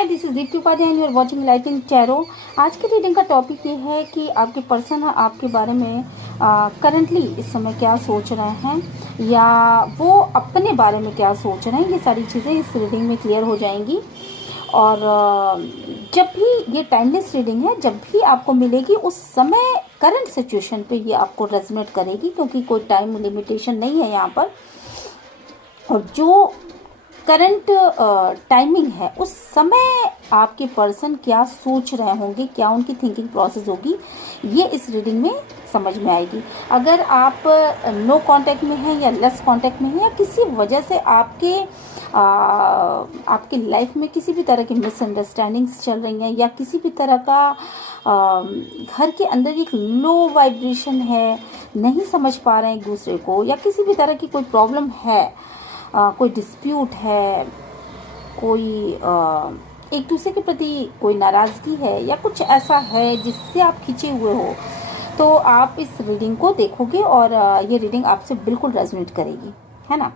Hi, this is Deepti Upadhyay and you are watching lighting tarot. आज की reading का topic ये है कि आपके पर्सन आपके बारे में करंटली इस समय क्या सोच रहे हैं या वो अपने बारे में क्या सोच रहे हैं। ये सारी चीज़ें इस रीडिंग में क्लियर हो जाएंगी। और जब भी ये टाइमलेस रीडिंग है, जब भी आपको मिलेगी उस समय करंट सिचुएशन पे ये आपको रेजोनेट करेगी, क्योंकि कोई टाइम लिमिटेशन नहीं है यहाँ पर। और जो करंट टाइमिंग है उस समय आपके पर्सन क्या सोच रहे होंगे, क्या उनकी थिंकिंग प्रोसेस होगी, ये इस रीडिंग में समझ में आएगी। अगर आप नो कांटेक्ट में हैं या लेस कांटेक्ट में हैं या किसी वजह से आपकी लाइफ में किसी भी तरह की मिसअंडरस्टैंडिंग्स चल रही हैं या किसी भी तरह का घर के अंदर एक लो वाइब्रेशन है, नहीं समझ पा रहे हैं एक दूसरे को, या किसी भी तरह की कोई प्रॉब्लम है, कोई डिस्प्यूट है, कोई एक दूसरे के प्रति कोई नाराज़गी है या कुछ ऐसा है जिससे आप खिंचे हुए हो, तो आप इस रीडिंग को देखोगे और ये रीडिंग आपसे बिल्कुल रेजोनेट करेगी, है ना।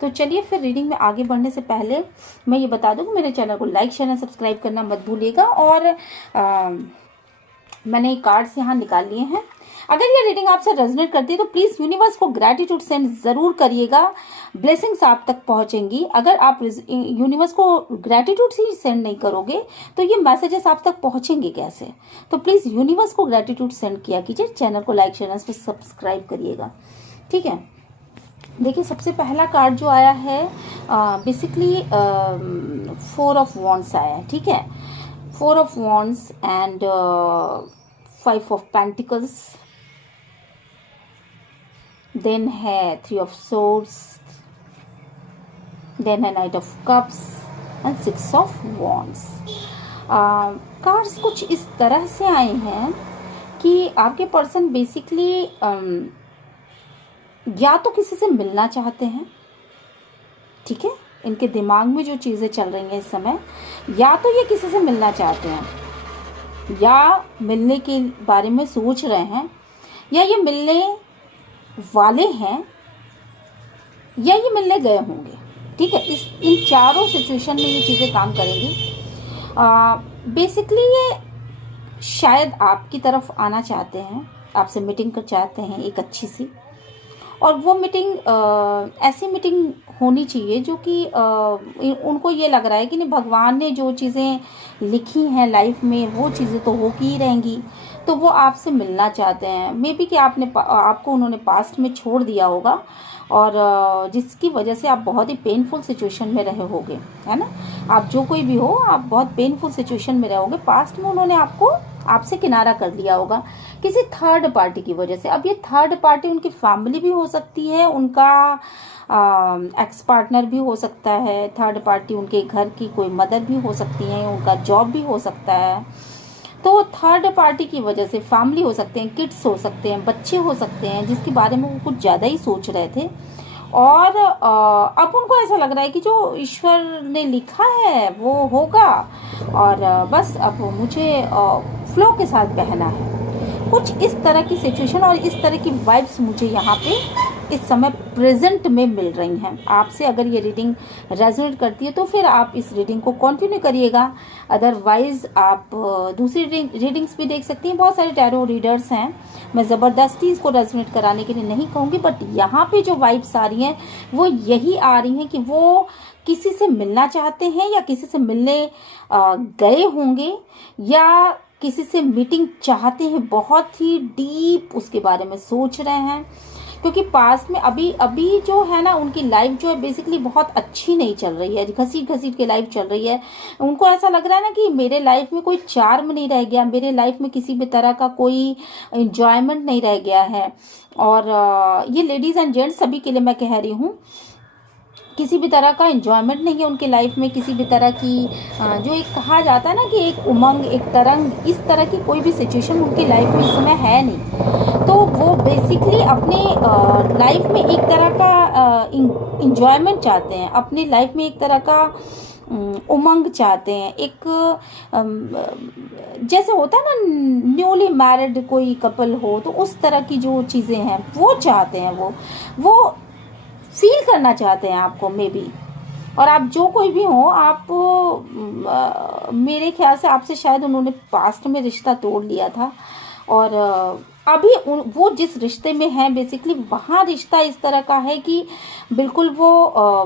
तो चलिए फिर रीडिंग में आगे बढ़ने से पहले मैं ये बता दूं कि मेरे चैनल को लाइक शेयर एंड सब्सक्राइब करना मत भूलिएगा। और मैंने कार्ड्स यहाँ निकाल लिए हैं। अगर ये रीडिंग आपसे रेजोनेट करती है तो प्लीज़ यूनिवर्स को ग्रैटिट्यूड सेंड ज़रूर करिएगा, ब्लेसिंग्स आप तक पहुँचेंगी। अगर आप यूनिवर्स को ग्रैटिट्यूड ही सेंड नहीं करोगे तो ये मैसेजेस आप तक पहुँचेंगे कैसे। तो प्लीज़ यूनिवर्स को ग्रैटिट्यूड सेंड किया कीजिए, चैनल को लाइक शेयर एंड सब्सक्राइब करिएगा, ठीक है। देखिए, सबसे पहला कार्ड जो आया है बेसिकली 4 ऑफ वॉन्ड्स आया है, ठीक है। 4 of wands and 5 of pentacles, then है 3 ऑफ सोर्ड्स, देन है knight of cups and 6 of wands. Cards कुछ इस तरह से आए हैं कि आपके पर्सन बेसिकली या तो किसी से मिलना चाहते हैं, ठीक है, इनके दिमाग में जो चीज़ें चल रही हैं इस समय, या तो ये किसी से मिलना चाहते हैं या मिलने के बारे में सोच रहे हैं, या ये मिलने वाले हैं या ये मिलने गए होंगे, ठीक है। इन चारों सिचुएशन में ये चीज़ें काम करेंगी। बेसिकली ये शायद आपकी तरफ आना चाहते हैं, आपसे मीटिंग कर चाहते हैं एक अच्छी सी, और वो मीटिंग ऐसी मीटिंग होनी चाहिए जो कि उनको ये लग रहा है कि नहीं, भगवान ने जो चीज़ें लिखी हैं लाइफ में वो चीज़ें तो हो ही रहेंगी, तो वो आपसे मिलना चाहते हैं। मे बी कि आपको उन्होंने पास्ट में छोड़ दिया होगा और जिसकी वजह से आप बहुत ही पेनफुल सिचुएशन में रहे होगे, है ना। आप जो कोई भी हो, आप बहुत पेनफुल सिचुएशन में रहोगे। पास्ट में उन्होंने आपसे किनारा कर लिया होगा किसी थर्ड पार्टी की वजह से। अब ये थर्ड पार्टी उनकी फैमिली भी हो सकती है, उनका एक्स पार्टनर भी हो सकता है, थर्ड पार्टी उनके घर की कोई मदर भी हो सकती है, उनका जॉब भी हो सकता है। तो थर्ड पार्टी की वजह से फैमिली हो सकते हैं, किड्स हो सकते हैं, बच्चे हो सकते हैं जिसके बारे में वो कुछ ज़्यादा ही सोच रहे थे, और अब उनको ऐसा लग रहा है कि जो ईश्वर ने लिखा है वो होगा, और बस अब मुझे फ्लो के साथ बहना है। कुछ इस तरह की सिचुएशन और इस तरह की वाइब्स मुझे यहाँ पे इस समय प्रेजेंट में मिल रही हैं। आपसे अगर ये रीडिंग रेजोनेट करती है तो फिर आप इस रीडिंग को कंटिन्यू करिएगा, अदरवाइज आप दूसरी रीडिंग्स भी देख सकती हैं। बहुत सारे टैरो रीडर्स हैं, मैं ज़बरदस्ती इसको रेजोनेट कराने के लिए नहीं कहूँगी, बट यहाँ पे जो वाइब्स आ रही हैं वो यही आ रही हैं कि वो किसी से मिलना चाहते हैं या किसी से मिलने गए होंगे, या किसी से मीटिंग चाहते हैं, बहुत ही डीप उसके बारे में सोच रहे हैं। क्योंकि पास्ट में अभी जो है ना, उनकी लाइफ जो है बेसिकली बहुत अच्छी नहीं चल रही है, घसीट घसीट के लाइफ चल रही है। उनको ऐसा लग रहा है ना कि मेरे लाइफ में कोई चार्म नहीं रह गया, मेरे लाइफ में किसी भी तरह का कोई एंजॉयमेंट नहीं रह गया है। और ये लेडीज़ एंड जेंट्स सभी के लिए मैं कह रही हूँ, किसी भी तरह का एंजॉयमेंट नहीं है उनके लाइफ में, किसी भी तरह की जो एक कहा जाता है ना कि एक उमंग, एक तरंग, इस तरह की कोई भी सिचुएशन उनकी लाइफ में इस समय है नहीं। तो वो बेसिकली अपने लाइफ में एक तरह का एंजॉयमेंट चाहते हैं, अपनी लाइफ में एक तरह का उमंग चाहते हैं। एक जैसे होता है ना, न्यूली मैरिड कोई कपल हो तो उस तरह की जो चीज़ें हैं वो चाहते हैं, वो फील करना चाहते हैं आपको मे बी। और आप जो कोई भी हो, आप मेरे ख्याल से आपसे शायद उन्होंने पास्ट में रिश्ता तोड़ लिया था, और अभी वो जिस रिश्ते में हैं बेसिकली वहाँ रिश्ता इस तरह का है कि बिल्कुल वो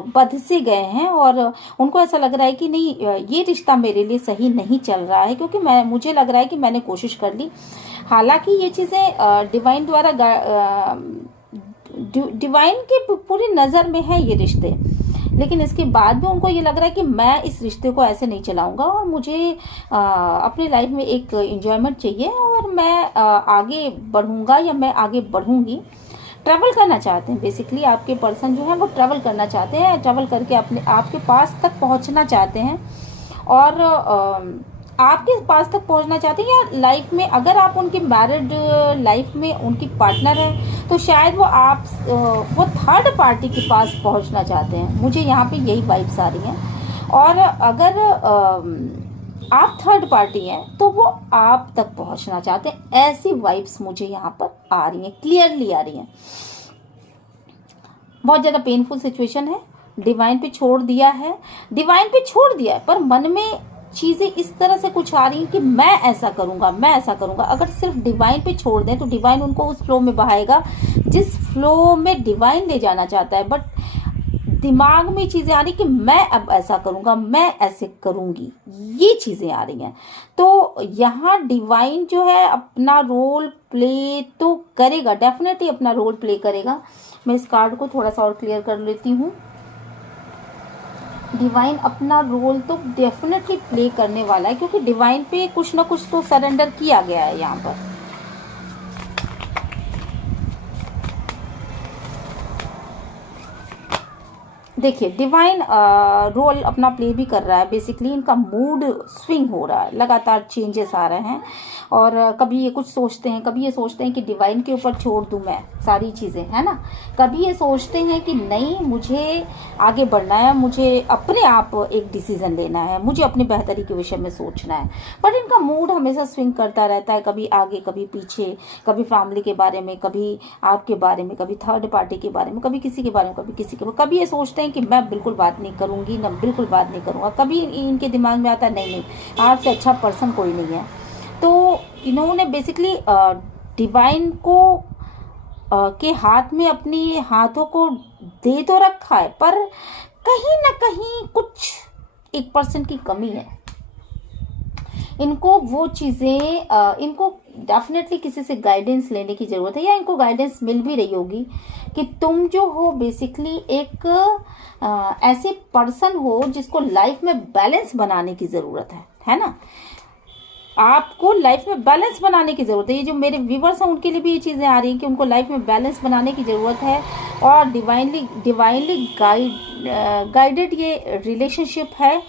बंध से गए हैं, और उनको ऐसा लग रहा है कि नहीं, ये रिश्ता मेरे लिए सही नहीं चल रहा है, क्योंकि मुझे लग रहा है कि मैंने कोशिश कर ली। हालांकि ये चीज़ें डिवाइन द्वारा डिवाइन के पूरी नज़र में है ये रिश्ते, लेकिन इसके बाद भी उनको ये लग रहा है कि मैं इस रिश्ते को ऐसे नहीं चलाऊंगा, और मुझे अपनी लाइफ में एक एंजॉयमेंट चाहिए, और मैं आगे बढ़ूंगा या मैं आगे बढ़ूंगी। ट्रैवल करना चाहते हैं बेसिकली आपके पर्सन जो है, वो ट्रैवल करना चाहते हैं, ट्रैवल करके अपने आपके पास तक पहुंचना चाहते हैं, और आपके पास तक पहुंचना चाहते हैं, या लाइफ में अगर आप उनकी मैरिड लाइफ में उनकी पार्टनर है तो शायद वो थर्ड पार्टी के पास पहुंचना चाहते हैं। मुझे यहाँ पे यही वाइब्स आ रही हैं। और अगर आप थर्ड पार्टी हैं तो वो आप तक पहुंचना चाहते हैं। ऐसी वाइब्स मुझे यहाँ पर आ रही हैं, क्लियरली आ रही हैं। बहुत ज़्यादा पेनफुल सिचुएशन है, डिवाइन पे छोड़ दिया है, डिवाइन पे छोड़ दिया है, पर मन में चीज़ें इस तरह से कुछ आ रही हैं कि मैं ऐसा करूँगा, मैं ऐसा करूँगा। अगर सिर्फ डिवाइन पे छोड़ दें तो डिवाइन उनको उस फ्लो में बहाएगा जिस फ्लो में डिवाइन ले जाना चाहता है, बट दिमाग में चीज़ें आ रही कि मैं अब ऐसा करूँगा, मैं ऐसे करूँगी, ये चीज़ें आ रही हैं। तो यहाँ डिवाइन जो है अपना रोल प्ले तो करेगा, डेफिनेटली अपना रोल प्ले करेगा। मैं इस कार्ड को थोड़ा सा और क्लियर कर लेती हूँ। डिवाइन अपना रोल तो डेफिनेटली प्ले करने वाला है, क्योंकि डिवाइन पे कुछ ना कुछ तो सरेंडर किया गया है यहाँ पर। देखिए डिवाइन रोल अपना प्ले भी कर रहा है। बेसिकली इनका मूड स्विंग हो रहा है, लगातार चेंजेस आ रहे हैं, और कभी ये कुछ सोचते हैं, कभी ये सोचते हैं कि डिवाइन के ऊपर छोड़ दूं मैं सारी चीज़ें, है ना। कभी ये सोचते हैं कि नहीं, मुझे आगे बढ़ना है, मुझे अपने आप एक डिसीजन लेना है, मुझे अपनी बेहतरी के विषय में सोचना है। बट इनका मूड हमेशा स्विंग करता रहता है, कभी आगे कभी पीछे, कभी फैमिली के बारे में, कभी आपके बारे में, कभी थर्ड पार्टी के बारे में, कभी किसी के बारे में, कभी किसी के बारे में। कभी ये सोचते हैं कि मैं बिल्कुल बात नहीं करूंगी, ना बिल्कुल बात नहीं करूंगा। कभी इनके दिमाग में आता है नहीं, आपसे अच्छा पर्सन कोई नहीं है। तो इन्होंने बेसिकली डिवाइन को के हाथ में अपनी हाथों को दे तो रखा है, पर कहीं ना कहीं कुछ 1% की कमी है। इनको वो चीज़ें, इनको डेफिनेटली किसी से गाइडेंस लेने की ज़रूरत है, या इनको गाइडेंस मिल भी रही होगी कि तुम जो हो बेसिकली एक ऐसे पर्सन हो जिसको लाइफ में बैलेंस बनाने की ज़रूरत है ना। आपको लाइफ में बैलेंस बनाने की ज़रूरत है। ये जो मेरे व्यूवर्स हैं उनके लिए भी ये चीज़ें आ रही हैं कि उनको लाइफ में बैलेंस बनाने की ज़रूरत है, और डिवाइनली गाइडेड ये रिलेशनशिप है।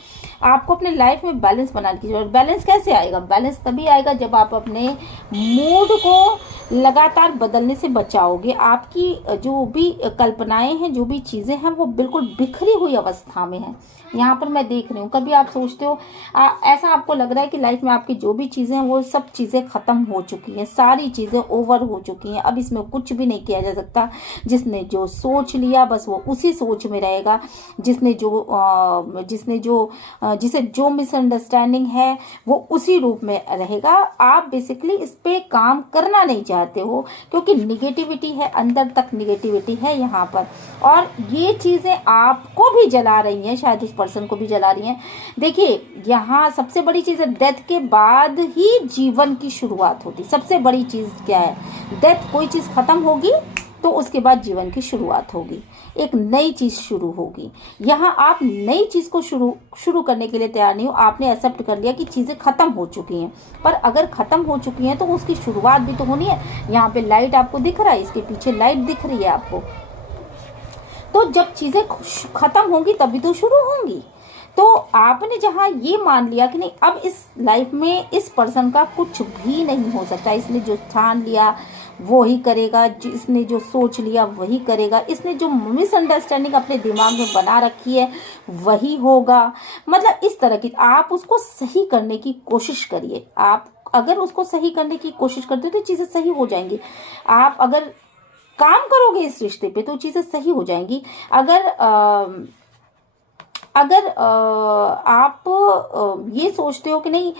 आपको अपने लाइफ में बैलेंस बनाने की जरूरत। बैलेंस कैसे आएगा? बैलेंस तभी आएगा जब आप अपने मूड को लगातार बदलने से बचाओगे। आपकी जो भी कल्पनाएं हैं, जो भी चीज़ें हैं, वो बिल्कुल बिखरी हुई अवस्था में है। यहाँ पर मैं देख रही हूँ, कभी आप सोचते हो ऐसा आपको लग रहा है कि लाइफ में आपकी जो भी चीज़ें हैं वो सब चीज़ें ख़त्म हो चुकी हैं, सारी चीज़ें ओवर हो चुकी हैं, अब इसमें कुछ भी नहीं किया जा सकता। जिसने जो सोच लिया बस वो उसी सोच में रहेगा। जिसे जो मिसअंडरस्टैंडिंग है वो उसी रूप में रहेगा। आप बेसिकली इस पे काम करना नहीं चाहते हो, क्योंकि निगेटिविटी है, अंदर तक निगेटिविटी है यहाँ पर, और ये चीज़ें आपको भी जला रही हैं, शायद उस पर्सन को भी जला रही हैं। देखिए यहाँ सबसे बड़ी चीज़ है, डेथ के बाद ही जीवन की शुरुआत होती। सबसे बड़ी चीज़ क्या है? डेथ, कोई चीज़ खत्म होगी तो उसके बाद जीवन की शुरुआत होगी, एक नई चीज़ शुरू होगी। यहाँ आप नई चीज़ को शुरू करने के लिए तैयार नहीं हो। आपने एक्सेप्ट कर लिया कि चीज़ें ख़त्म हो चुकी हैं, पर अगर ख़त्म हो चुकी हैं तो उसकी शुरुआत भी तो होनी है। यहाँ पे लाइट आपको दिख रहा है, इसके पीछे लाइट दिख रही है आपको। तो जब चीज़ें ख़त्म होंगी तभी तो शुरू होंगी। तो आपने जहाँ ये मान लिया कि नहीं, अब इस लाइफ में इस पर्सन का कुछ भी नहीं हो सकता, इसने जो ठान लिया वो ही करेगा, इसने जो सोच लिया वही करेगा, इसने जो मिसअंडरस्टैंडिंग अपने दिमाग में बना रखी है वही होगा। मतलब इस तरह की, आप उसको सही करने की कोशिश करिए। आप अगर उसको सही करने की कोशिश करते हो तो चीज़ें सही हो जाएंगी। आप अगर काम करोगे इस रिश्ते पे तो चीज़ें सही हो जाएंगी। अगर अगर आप ये सोचते हो कि नहीं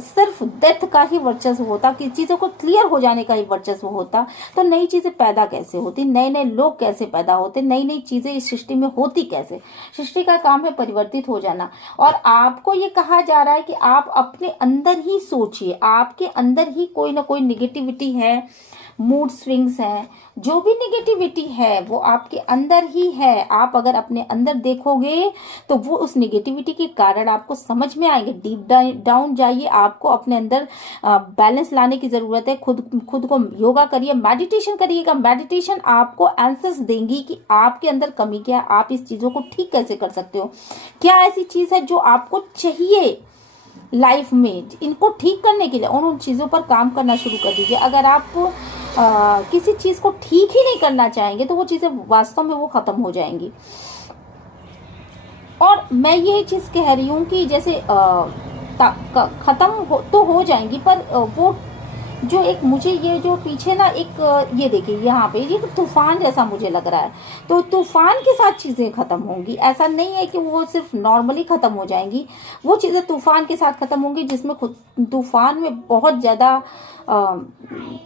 सिर्फ डेथ का ही वर्चस्व होता, कि चीज़ों को क्लियर हो जाने का ही वर्चस्व होता, तो नई चीज़ें पैदा कैसे होती, नए नए लोग कैसे पैदा होते, नई नई चीज़ें इस सृष्टि में होती कैसे। सृष्टि का काम है परिवर्तित हो जाना। और आपको ये कहा जा रहा है कि आप अपने अंदर ही सोचिए, आपके अंदर ही कोई ना कोई निगेटिविटी है, मूड स्विंग्स हैं, जो भी निगेटिविटी है वो आपके अंदर ही है। आप अगर अपने अंदर देखोगे तो वो उस निगेटिविटी के कारण आपको समझ में आएंगे। डीप डाउन जाइए, आपको अपने अंदर बैलेंस लाने की जरूरत है। खुद को योगा करिए, मेडिटेशन करिएगा। मेडिटेशन आपको आंसर्स देंगी कि आपके अंदर कमी क्या है, आप इस चीजों को ठीक कैसे कर सकते हो, क्या ऐसी चीज है जो आपको चाहिए लाइफ में, इनको ठीक करने के लिए उन चीज़ों पर काम करना शुरू कर दीजिए। अगर आप किसी चीज़ को ठीक ही नहीं करना चाहेंगे तो वो चीज़ें वास्तव में वो ख़त्म हो जाएंगी। और मैं ये चीज़ कह रही हूँ कि जैसे ख़त्म तो हो जाएंगी, पर वो जो एक मुझे ये जो पीछे ना एक ये देखिए यहाँ पे ये तूफान जैसा मुझे लग रहा है, तो तूफान के साथ चीज़ें ख़त्म होंगी। ऐसा नहीं है कि वो सिर्फ नॉर्मली ख़त्म हो जाएंगी, वो चीज़ें तूफान के साथ ख़त्म होंगी जिसमें खुद तूफान में बहुत ज़्यादा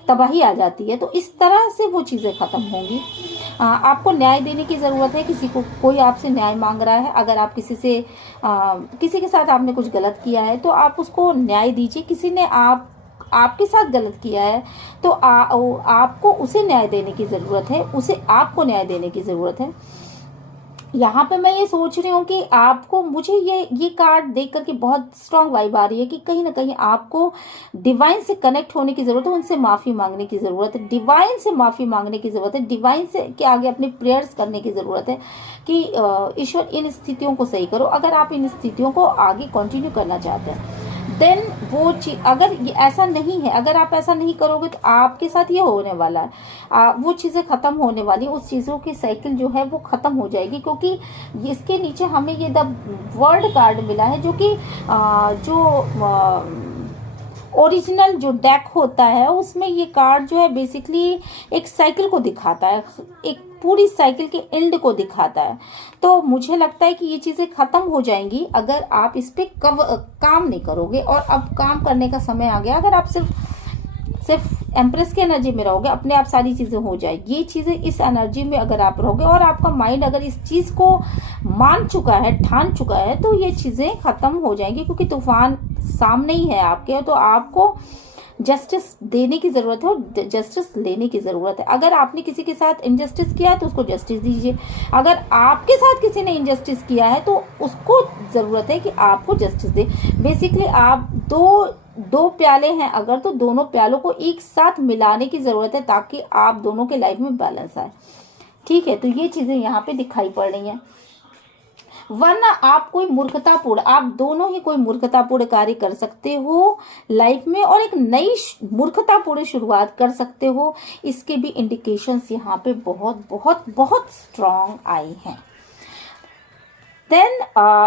तबाही आ जाती है। तो इस तरह से वो चीज़ें ख़त्म होंगी। आपको न्याय देने की ज़रूरत है। किसी को कोई आपसे न्याय मांग रहा है, अगर आप किसी के साथ आपने कुछ गलत किया है तो आप उसको न्याय दीजिए। किसी ने आपके साथ गलत किया है तो आपको उसे न्याय देने की ज़रूरत है, उसे आपको न्याय देने की ज़रूरत है। यहाँ पे मैं ये सोच रही हूँ कि आपको, मुझे ये कार्ड देख करके बहुत स्ट्रांग वाइब आ रही है कि कहीं ना कहीं आपको डिवाइन से कनेक्ट होने की ज़रूरत है, उनसे माफ़ी मांगने की ज़रूरत है, डिवाइन से माफ़ी मांगने की ज़रूरत है, डिवाइन से के आगे अपनी प्रेयर्स करने की ज़रूरत है कि ईश्वर इन स्थितियों को सही करो। अगर आप इन स्थितियों को आगे कंटिन्यू करना चाहते हैं देन वो चीज, अगर ये ऐसा नहीं है, अगर आप ऐसा नहीं करोगे तो आपके साथ ये होने वाला है, वो चीज़ें ख़त्म होने वाली, उस चीज़ों की साइकिल जो है वो ख़त्म हो जाएगी। क्योंकि इसके नीचे हमें ये द वर्ल्ड कार्ड मिला है, जो कि जो ओरिजिनल जो डेक होता है उसमें ये कार्ड जो है बेसिकली एक साइकिल को दिखाता है, एक पूरी साइकिल के एंड को दिखाता है। तो मुझे लगता है कि ये चीज़ें ख़त्म हो जाएंगी अगर आप इस पर काम नहीं करोगे। और अब काम करने का समय आ गया। अगर आप सिर्फ एम्प्रेस की एनर्जी में रहोगे, अपने आप सारी चीज़ें हो जाएगी। ये चीज़ें इस एनर्जी में अगर आप रहोगे और आपका माइंड अगर इस चीज़ को मान चुका है, ठान चुका है, तो ये चीज़ें ख़त्म हो जाएंगी। क्योंकि तूफान सामने ही है आपके, तो आपको जस्टिस देने की ज़रूरत है और जस्टिस लेने की ज़रूरत है। अगर आपने किसी के साथ इनजस्टिस किया है तो उसको जस्टिस दीजिए। अगर आपके साथ किसी ने इनजस्टिस किया है तो उसको ज़रूरत है कि आपको जस्टिस दे। बेसिकली आप दो प्याले हैं अगर, तो दोनों प्यालों को एक साथ मिलाने की ज़रूरत है ताकि आप दोनों के लाइफ में बैलेंस आए। ठीक है, तो ये चीज़ें यहाँ पे दिखाई पड़ रही हैं। वरना आप आप दोनों ही कोई मूर्खतापूर्ण कार्य कर सकते हो लाइफ में और एक नई मूर्खतापूर्ण शुरुआत कर सकते हो। इसके भी इंडिकेशंस यहाँ पे बहुत बहुत बहुत स्ट्रांग आई हैं। देन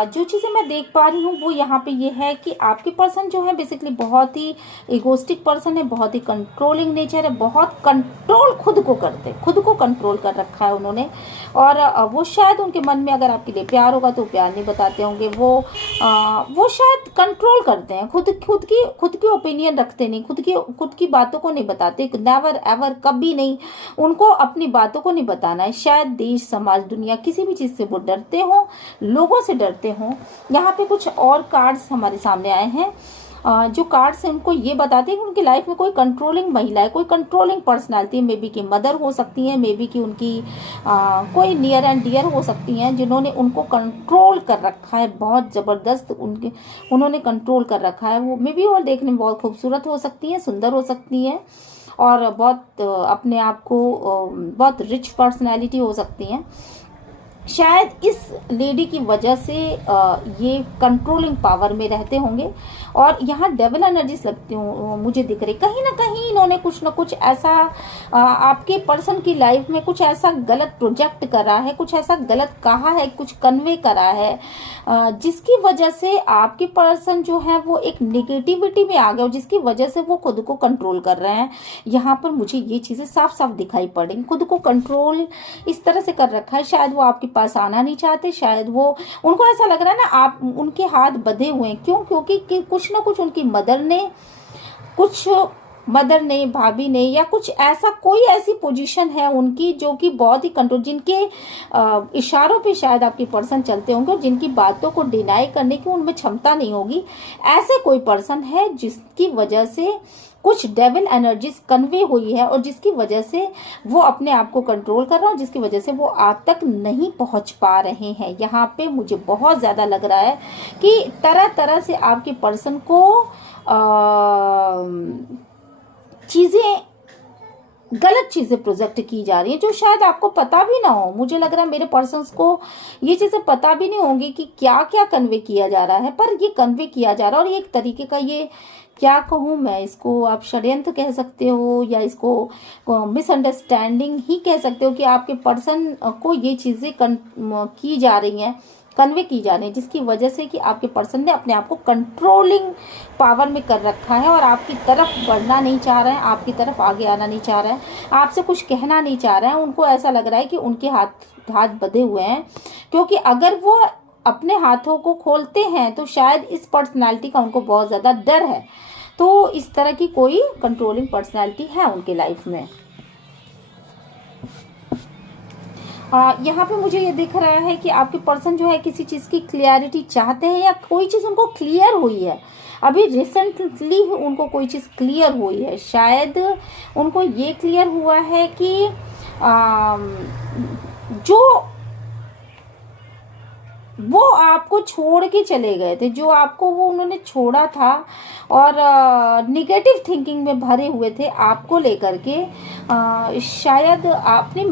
जो चीज़ें मैं देख पा रही हूँ वो यहाँ पे ये है कि आपके पर्सन जो है बेसिकली बहुत ही इगोस्टिक पर्सन है, बहुत ही कंट्रोलिंग नेचर है, बहुत कंट्रोल खुद को कंट्रोल कर रखा है उन्होंने। और वो शायद उनके मन में अगर आपके लिए प्यार होगा तो प्यार नहीं बताते होंगे, वो शायद कंट्रोल करते हैं, खुद की ओपिनियन रखते नहीं, खुद की बातों को नहीं बताते, नेवर एवर, कभी नहीं उनको अपनी बातों को नहीं बताना है। शायद देश, समाज, दुनिया, किसी भी चीज़ से वो डरते हो, लोगों से डरते हो। यहाँ पे कुछ और कार्ड्स हमारे सामने आए हैं, जो कार्ड्स हैं उनको ये बताते हैं कि उनकी लाइफ में कोई कंट्रोलिंग महिला है, कोई कंट्रोलिंग पर्सनालिटी, मे बी की मदर हो सकती है, मे बी की उनकी कोई नियर एंड डियर हो सकती हैं, जिन्होंने उनको कंट्रोल कर रखा है, बहुत ज़बरदस्त उन्होंने कंट्रोल कर रखा है। वो मे बी और देखने में बहुत खूबसूरत हो सकती हैं, सुंदर हो सकती हैं और बहुत अपने आप को बहुत रिच पर्सनैलिटी हो सकती हैं। शायद इस लेडी की वजह से ये कंट्रोलिंग पावर में रहते होंगे। और यहाँ डेविल एनर्जीज लगती हूँ मुझे दिख रही, कहीं ना कहीं इन्होंने कुछ ना कुछ ऐसा आपके पर्सन की लाइफ में कुछ ऐसा गलत प्रोजेक्ट करा है, कुछ ऐसा गलत कहा है, कुछ कन्वे करा है, जिसकी वजह से आपके पर्सन जो है वो एक नेगेटिविटी में आ गए और जिसकी वजह से वो खुद को कंट्रोल कर रहे हैं। यहाँ पर मुझे ये चीज़ें साफ साफ दिखाई पड़ रही, खुद को कंट्रोल इस तरह से कर रखा है। शायद वो आपके पास आना नहीं चाहते। शायद वो, उनको ऐसा लग रहा है ना आप उनके हाथ बंधे हुए हैं। क्यों? क्योंकि कुछ ना कुछ उनकी मदर ने, भाभी ने, या कुछ ऐसा, कोई ऐसी पोजीशन है उनकी जो कि बहुत ही कंट्रोल, जिनके इशारों पे शायद आपके पर्सन चलते होंगे और जिनकी बातों को डिनाई करने की उनमें क्षमता नहीं होगी। ऐसे कोई पर्सन है जिसकी वजह से कुछ डेविल एनर्जीज कन्वे हुई है और जिसकी वजह से वो अपने आप को कंट्रोल कर रहा है, जिसकी वजह से वो आप तक नहीं पहुंच पा रहे हैं। यहाँ पे मुझे बहुत ज़्यादा लग रहा है कि तरह तरह से आपके पर्सन को चीज़ें, गलत चीज़ें प्रोजेक्ट की जा रही है जो शायद आपको पता भी ना हो। मुझे लग रहा है मेरे पर्सन्स को ये चीज़ें पता भी नहीं होंगी कि क्या क्या कन्वे किया जा रहा है, पर ये कन्वे किया जा रहा है। और ये एक तरीके का, ये क्या कहूँ मैं, इसको आप षड्यंत्र कह सकते हो या इसको मिसअंडरस्टैंडिंग ही कह सकते हो कि आपके पर्सन को ये चीज़ें की जा रही हैं, कन्वे की जा रही है, जिसकी वजह से कि आपके पर्सन ने अपने आप को कंट्रोलिंग पावर में कर रखा है और आपकी तरफ बढ़ना नहीं चाह रहे हैं, आपकी तरफ आगे आना नहीं चाह रहे हैं, आपसे कुछ कहना नहीं चाह रहे हैं। उनको ऐसा लग रहा है कि उनके हाथ बंधे हुए हैं, क्योंकि अगर वो अपने हाथों को खोलते हैं तो शायद इस पर्सनैलिटी का उनको बहुत ज़्यादा डर है। तो इस तरह की कोई कंट्रोलिंग पर्सनैलिटी है उनके लाइफ में। यहाँ पे मुझे ये दिख रहा है कि आपके पर्सन जो है किसी चीज़ की क्लियरिटी चाहते हैं या कोई चीज़ उनको क्लियर हुई है। अभी रिसेंटली उनको कोई चीज़ क्लियर हुई है। शायद उनको ये क्लियर हुआ है कि जो वो आपको छोड़ के चले गए थे, जो आपको वो उन्होंने छोड़ा था और निगेटिव थिंकिंग में भरे हुए थे आपको लेकर के, शायद अपनी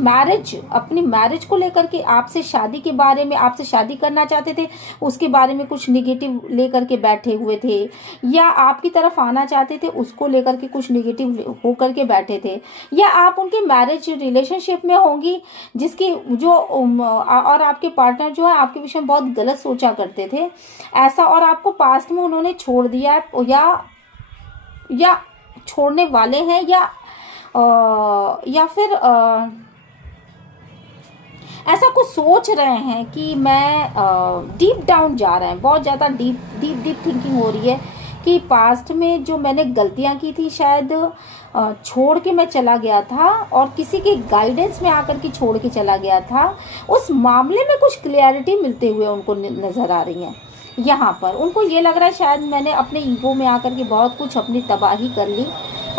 मैरिज को लेकर के, आपसे शादी के बारे में, आपसे शादी करना चाहते थे, उसके बारे में कुछ निगेटिव लेकर के बैठे हुए थे, या आपकी तरफ आना चाहते थे उसको लेकर के कुछ निगेटिव होकर के बैठे थे, या आप उनके मैरिज रिलेशनशिप में होंगी जिसकी जो और आपके पार्टनर जो है आपके विषय में बहुत गलत सोचा करते थे ऐसा, और आपको पास्ट में उन्होंने छोड़ दिया या छोड़ने वाले हैं, या फिर ऐसा कुछ सोच रहे हैं कि मैं डीप डाउन जा रहे हैं, बहुत ज़्यादा डीप थिंकिंग हो रही है कि पास्ट में जो मैंने गलतियां की थी, शायद छोड़ के मैं चला गया था और किसी के गाइडेंस में आकर के छोड़ के चला गया था, उस मामले में कुछ क्लियरिटी मिलते हुए उनको नज़र आ रही है। यहाँ पर उनको ये लग रहा है शायद मैंने अपने ईगो में आकर के बहुत कुछ अपनी तबाही कर ली,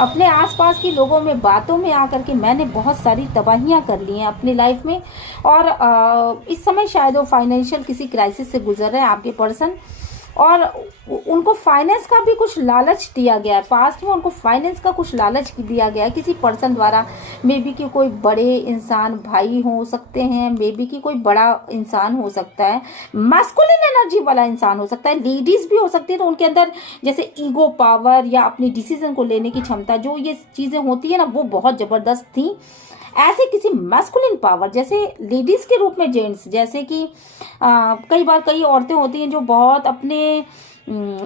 अपने आसपास के लोगों में, बातों में आकर के मैंने बहुत सारी तबाहियाँ कर ली हैं अपनी लाइफ में। और इस समय शायद वो फाइनेंशियल किसी क्राइसिस से गुजर रहे हैं आपके पर्सन, और उनको फाइनेंस का भी कुछ लालच दिया गया है। पास्ट में उनको फाइनेंस का कुछ लालच दिया गया है किसी पर्सन द्वारा। मे बी कि कोई बड़े इंसान, भाई हो सकते हैं, मे बी कि कोई बड़ा इंसान हो सकता है, मैस्कुलिन एनर्जी वाला इंसान हो सकता है, लेडीज भी हो सकती है। तो उनके अंदर जैसे ईगो पावर या अपनी डिसीजन को लेने की क्षमता, जो ये चीज़ें होती है ना, वो बहुत ज़बरदस्त थी। ऐसे किसी मैस्कुलिन पावर, जैसे लेडीज के रूप में जेंट्स, जैसे कि कई बार कई औरतें होती हैं जो बहुत अपने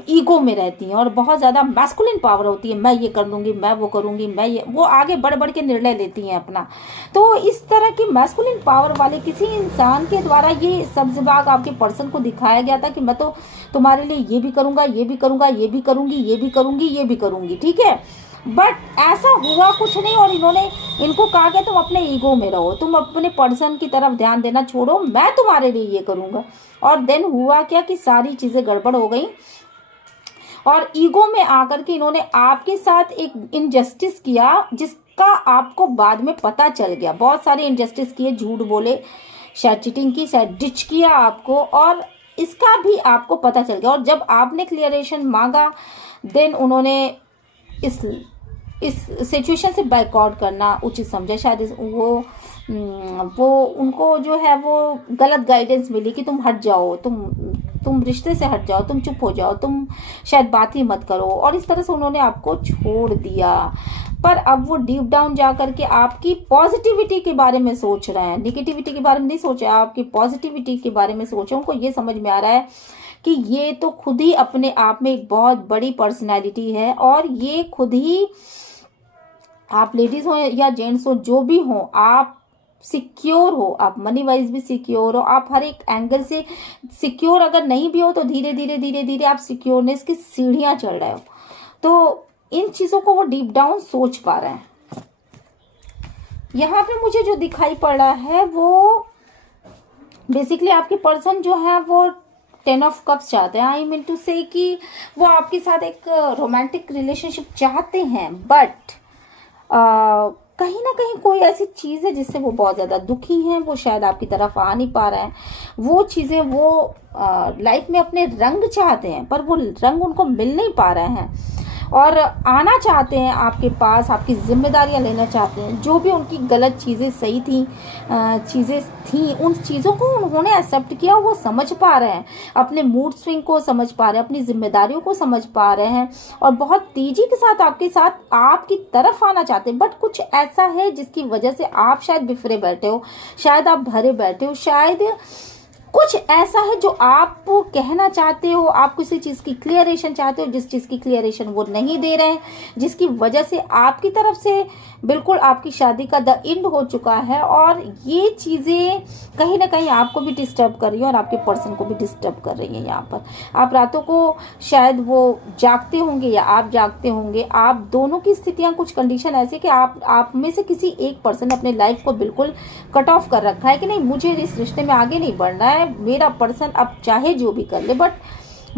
ईगो में रहती हैं और बहुत ज़्यादा मैस्कुलिन पावर होती है, मैं ये कर लूँगी, मैं वो करूँगी, मैं ये, वो आगे बढ़ बढ़ के निर्णय लेती हैं अपना। तो इस तरह की मैस्कुलिन पावर वाले किसी इंसान के द्वारा ये सब्ज बाग आपके पर्सन को दिखाया गया था कि मैं तो तुम्हारे लिए ये भी करूँगा, ये भी करूँगा, ये भी करूँगी, ये भी करूँगी, ये भी करूँगी, ठीक है। बट ऐसा हुआ कुछ नहीं, और इनको कहा गया तुम अपने ईगो में रहो, तुम अपने पर्सन की तरफ ध्यान देना छोड़ो, मैं तुम्हारे लिए ये करूँगा। और देन हुआ क्या कि सारी चीज़ें गड़बड़ हो गई और ईगो में आकर के इन्होंने आपके साथ एक इनजस्टिस किया, जिसका आपको बाद में पता चल गया। बहुत सारे इनजस्टिस किए, झूठ बोले, शायद चीटिंग की, शायद डिच किया आपको, और इसका भी आपको पता चल गया। और जब आपने क्लियरेशन मांगा, देन उन्होंने इस सिचुएशन से बैकआउट करना उचित समझा। शायद वो उनको जो है वो गलत गाइडेंस मिली कि तुम हट जाओ, तुम रिश्ते से हट जाओ, तुम चुप हो जाओ, तुम शायद बात ही मत करो, और इस तरह से उन्होंने आपको छोड़ दिया। पर अब वो डीप डाउन जा करके आपकी पॉजिटिविटी के बारे में सोच रहे हैं, निगेटिविटी के बारे में नहीं सोचे, आपकी पॉजिटिविटी के बारे में सोचे। उनको ये समझ में आ रहा है कि ये तो खुद ही अपने आप में एक बहुत बड़ी पर्सनैलिटी है, और ये खुद ही, आप लेडीज हो या जेंट्स हो, जो भी हो, आप सिक्योर हो, आप मनी वाइज भी सिक्योर हो, आप हर एक एंगल से सिक्योर अगर नहीं भी हो तो धीरे धीरे धीरे धीरे आप सिक्योरनेस की सीढ़ियां चढ़ रहे हो। तो इन चीज़ों को वो डीप डाउन सोच पा रहे हैं। यहाँ पे मुझे जो दिखाई पड़ रहा है वो बेसिकली आपके पर्सन जो है वो 10 ऑफ कप्स चाहते हैं। आई मीन टू से कि वो आपके साथ एक रोमांटिक रिलेशनशिप चाहते हैं, बट कहीं ना कहीं कोई ऐसी चीज़ है जिससे वो बहुत ज़्यादा दुखी हैं, वो शायद आपकी तरफ आ नहीं पा रहे हैं। वो चीज़ें वो लाइफ में अपने रंग चाहते हैं पर वो रंग उनको मिल नहीं पा रहे हैं, और आना चाहते हैं आपके पास, आपकी जिम्मेदारियां लेना चाहते हैं। जो भी उनकी गलत चीज़ें सही थी चीज़ें थी, उन चीज़ों को उन्होंने एक्सेप्ट किया, वो समझ पा रहे हैं, अपने मूड स्विंग को समझ पा रहे हैं, अपनी जिम्मेदारियों को समझ पा रहे हैं, और बहुत तेज़ी के साथ आपकी तरफ आना चाहते हैं। बट कुछ ऐसा है जिसकी वजह से आप शायद बिफरे बैठे हो, शायद आप भरे बैठे हो, शायद कुछ ऐसा है जो आप कहना चाहते हो, आप किसी चीज़ की क्लियरेशन चाहते हो, जिस चीज़ की क्लियरेशन वो नहीं दे रहे हैं, जिसकी वजह से आपकी तरफ से बिल्कुल आपकी शादी का द एंड हो चुका है। और ये चीज़ें कहीं ना कहीं आपको भी डिस्टर्ब कर रही है और आपके पर्सन को भी डिस्टर्ब कर रही है। यहाँ पर आप रातों को शायद वो जागते होंगे या आप जागते होंगे, आप दोनों की स्थितियाँ कुछ कंडीशन ऐसी कि आप में से किसी एक पर्सन ने अपने लाइफ को बिल्कुल कट ऑफ कर रखा है कि नहीं, मुझे इस रिश्ते में आगे नहीं बढ़ना है, मेरा पर्सन अब चाहे जो भी कर ले, बट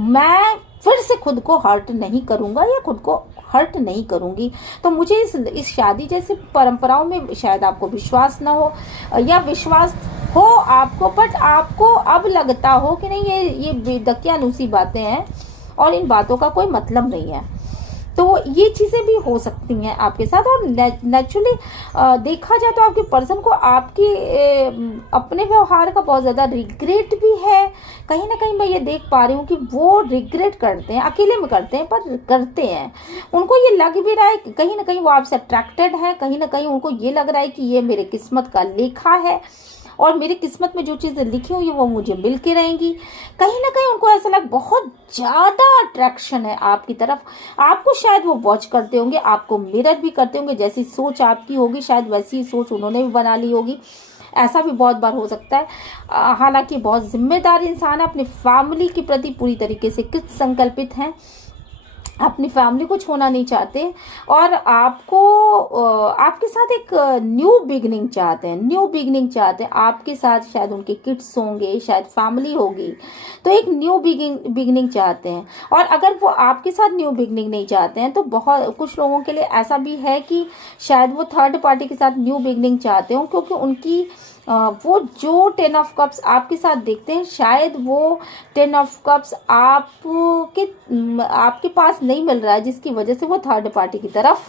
मैं फिर से खुद को हर्ट नहीं करूंगा या खुद को हर्ट नहीं करूंगी। तो मुझे इस शादी जैसी परंपराओं में शायद आपको विश्वास ना हो, या विश्वास हो आपको, बट आपको अब लगता हो कि नहीं ये बेदकियानूसी बातें हैं और इन बातों का कोई मतलब नहीं है। तो ये चीज़ें भी हो सकती हैं आपके साथ। और नेचुरली देखा जाए तो आपके पर्सन को आपके अपने व्यवहार का बहुत ज़्यादा रिग्रेट भी है। कहीं ना कहीं मैं ये देख पा रही हूँ कि वो रिग्रेट करते हैं, अकेले में करते हैं पर करते हैं। उनको ये लग भी रहा है कि कहीं ना कहीं वो आपसे अट्रैक्टेड है, कहीं ना कहीं उनको ये लग रहा है कि ये मेरे किस्मत का लेखा है और मेरी किस्मत में जो चीज़ें लिखी हुई है वो मुझे मिल के रहेंगी। कहीं ना कहीं उनको ऐसा लग बहुत ज़्यादा अट्रैक्शन है आपकी तरफ। आपको शायद वो वॉच करते होंगे, आपको मिरर भी करते होंगे, जैसी सोच आपकी होगी शायद वैसी सोच उन्होंने भी बना ली होगी। ऐसा भी बहुत बार हो सकता है। हालांकि बहुत जिम्मेदार इंसान है, अपनी फैमिली के प्रति पूरी तरीके से कृत संकल्पित हैं, अपनी फैमिली को छोड़ना नहीं चाहते, और आपको आपके साथ एक न्यू बिगनिंग चाहते हैं, न्यू बिगनिंग चाहते हैं आपके साथ। शायद उनके किड्स होंगे, शायद फैमिली होगी, तो एक न्यू बिगनिंग चाहते हैं। और अगर वो आपके साथ न्यू बिगनिंग नहीं चाहते हैं तो बहुत कुछ लोगों के लिए ऐसा भी है कि शायद वो थर्ड पार्टी के साथ न्यू बिगनिंग चाहते हो, क्योंकि उनकी वो जो 10 ऑफ कप्स आपके साथ देखते हैं, शायद वो 10 ऑफ कप्स आपके पास नहीं मिल रहा है, जिसकी वजह से वो थर्ड पार्टी की तरफ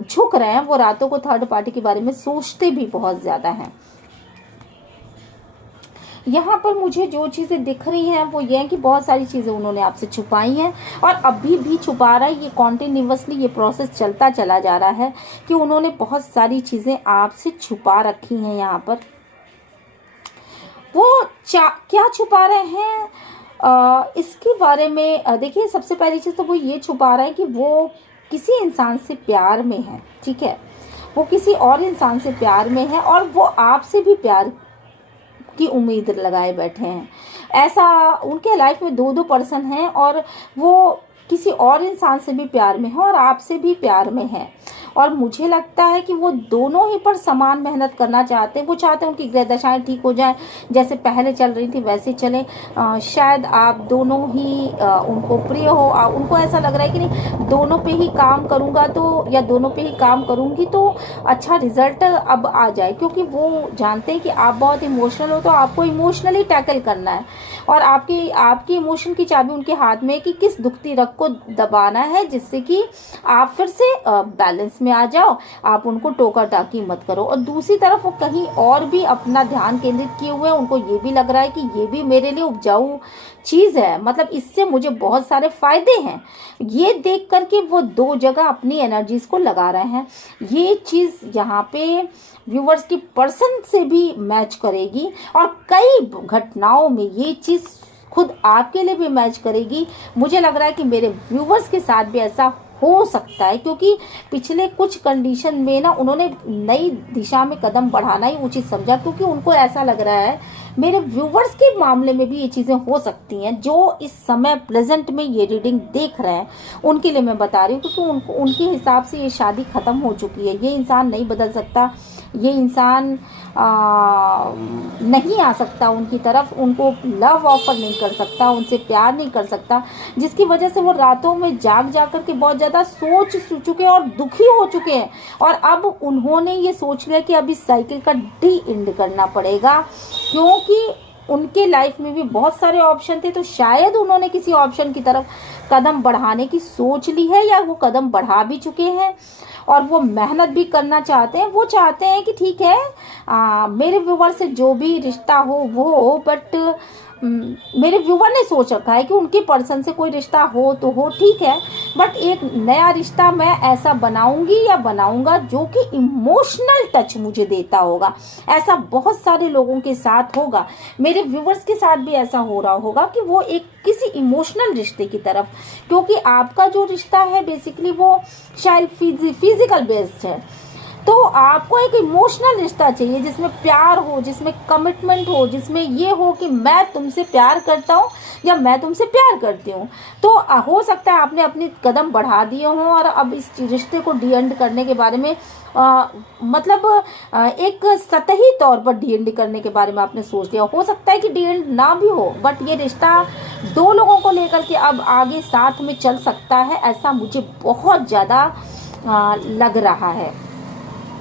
झुक रहे हैं। वो रातों को थर्ड पार्टी के बारे में सोचते भी बहुत ज़्यादा हैं। यहाँ पर मुझे जो चीज़ें दिख रही हैं वो ये है कि बहुत सारी चीज़ें उन्होंने आपसे छुपाई हैं और अभी भी छुपा रहा है। ये कॉन्टिन्यूसली ये प्रोसेस चलता चला जा रहा है कि उन्होंने बहुत सारी चीज़ें आपसे छुपा रखी हैं। यहाँ पर वो क्या छुपा रहे हैं इसके बारे में देखिए, सबसे पहली चीज़ तो वो ये छुपा रहा है कि वो किसी इंसान से प्यार में है, ठीक है, वो किसी और इंसान से प्यार में है और वो आपसे भी प्यार की उम्मीद लगाए बैठे हैं। ऐसा उनके लाइफ में दो पर्सन हैं और वो किसी और इंसान से भी प्यार में है और आपसे भी प्यार में है। और मुझे लगता है कि वो दोनों ही पर समान मेहनत करना चाहते हैं। वो चाहते हैं उनकी ग्रह दशाएं ठीक हो जाएं, जैसे पहले चल रही थी वैसे चलें। शायद आप दोनों ही उनको प्रिय हो, उनको ऐसा लग रहा है कि नहीं दोनों पे ही काम करूँगा तो, या दोनों पे ही काम करूँगी तो अच्छा रिजल्ट अब आ जाए, क्योंकि वो जानते हैं कि आप बहुत इमोशनल हो तो आपको इमोशनली टैकल करना है और आपकी इमोशन की चाबी उनके हाथ में है कि किस दुखती रग को दबाना है जिससे कि आप फिर से बैलेंस में आ जाओ। आप उनको टोका टाकी मत करो। और दूसरी तरफ वो कहीं और भी अपना ध्यान केंद्रित किए हुए हैं। उनको ये भी लग रहा है कि ये भी मेरे लिए उपजाऊ चीज़ है, मतलब इससे मुझे बहुत सारे फायदे हैं। ये देख करके वो दो जगह अपनी एनर्जीज को लगा रहे हैं। ये चीज़ यहाँ पे व्यूवर्स की पर्सन से भी मैच करेगी और कई घटनाओं में ये चीज़ खुद आपके लिए भी मैच करेगी। मुझे लग रहा है कि मेरे व्यूवर्स के साथ भी ऐसा हो सकता है, क्योंकि पिछले कुछ कंडीशन में ना उन्होंने नई दिशा में कदम बढ़ाना ही उचित समझा, क्योंकि उनको ऐसा लग रहा है, मेरे व्यूवर्स के मामले में भी ये चीज़ें हो सकती हैं जो इस समय प्रेजेंट में ये रीडिंग देख रहे हैं, उनके लिए मैं बता रही हूँ, क्योंकि उनको उनके हिसाब से ये शादी ख़त्म हो चुकी है, ये इंसान नहीं बदल सकता, ये इंसान नहीं आ सकता उनकी तरफ, उनको लव ऑफर नहीं कर सकता, उनसे प्यार नहीं कर सकता, जिसकी वजह से वो रातों में जाग कर के बहुत ज़्यादा सोच चुके हैं और दुखी हो चुके हैं। और अब उन्होंने ये सोच लिया कि अब इस साइकिल का डी एंड करना पड़ेगा, क्योंकि उनके लाइफ में भी बहुत सारे ऑप्शन थे, तो शायद उन्होंने किसी ऑप्शन की तरफ कदम बढ़ाने की सोच ली है, या वो कदम बढ़ा भी चुके हैं और वो मेहनत भी करना चाहते हैं। वो चाहते हैं कि ठीक है, मेरे व्यूवर से जो भी रिश्ता हो वो हो, बट मेरे व्यूवर ने सोच रखा है कि उनके पर्सन से कोई रिश्ता हो तो हो, ठीक है, बट एक नया रिश्ता मैं ऐसा बनाऊंगी या बनाऊंगा जो कि इमोशनल टच मुझे देता होगा। ऐसा बहुत सारे लोगों के साथ होगा, मेरे व्यूवर्स के साथ भी ऐसा हो रहा होगा कि वो एक किसी इमोशनल रिश्ते की तरफ, क्योंकि आपका जो रिश्ता है बेसिकली वो शायद फिजिकल बेस्ड है, तो आपको एक इमोशनल रिश्ता चाहिए जिसमें प्यार हो, जिसमें कमिटमेंट हो, जिसमें ये हो कि मैं तुमसे प्यार करता हूँ या मैं तुमसे प्यार करती हूँ। तो हो सकता है आपने अपनी कदम बढ़ा दिए हों और अब इस रिश्ते को डी एंड करने के बारे में एक सतही तौर पर डी एंड करने के बारे में आपने सोच लिया। हो सकता है कि डी एंड ना भी हो, बट ये रिश्ता दो लोगों को लेकर के अब आगे साथ में चल सकता है, ऐसा मुझे बहुत ज़्यादा लग रहा है।